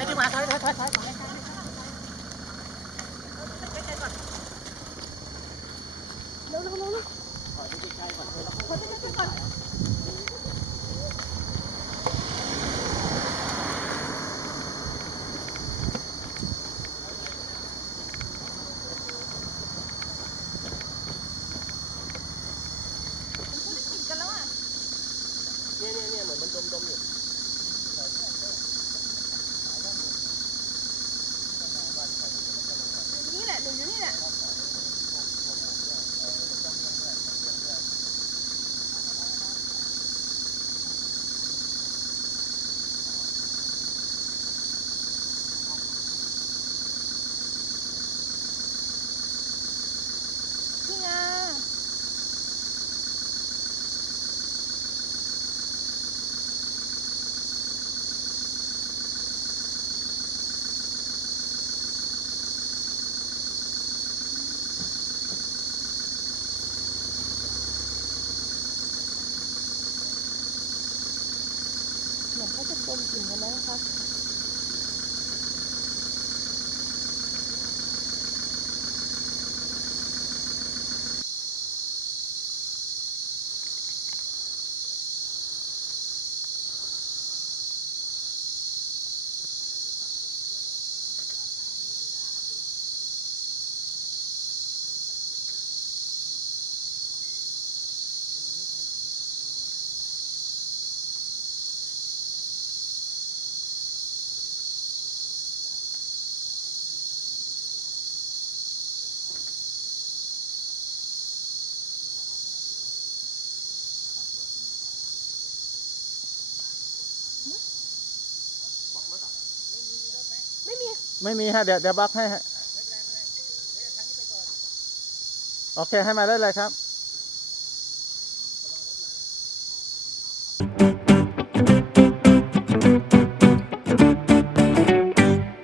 Thôi đi qua thôi thôi thôi thôi. Đâu đâu đâu đâu. Hỏi đi chạy còn thôi nó không. Thôi thôi thôi. Ini ini ini, mendom-dom nih. Ini. 嗯。 ไม่มีฮะเดี๋ยวเดี๋ยวบล็อกให้ฮะโอเคให้มาได้เลยครับ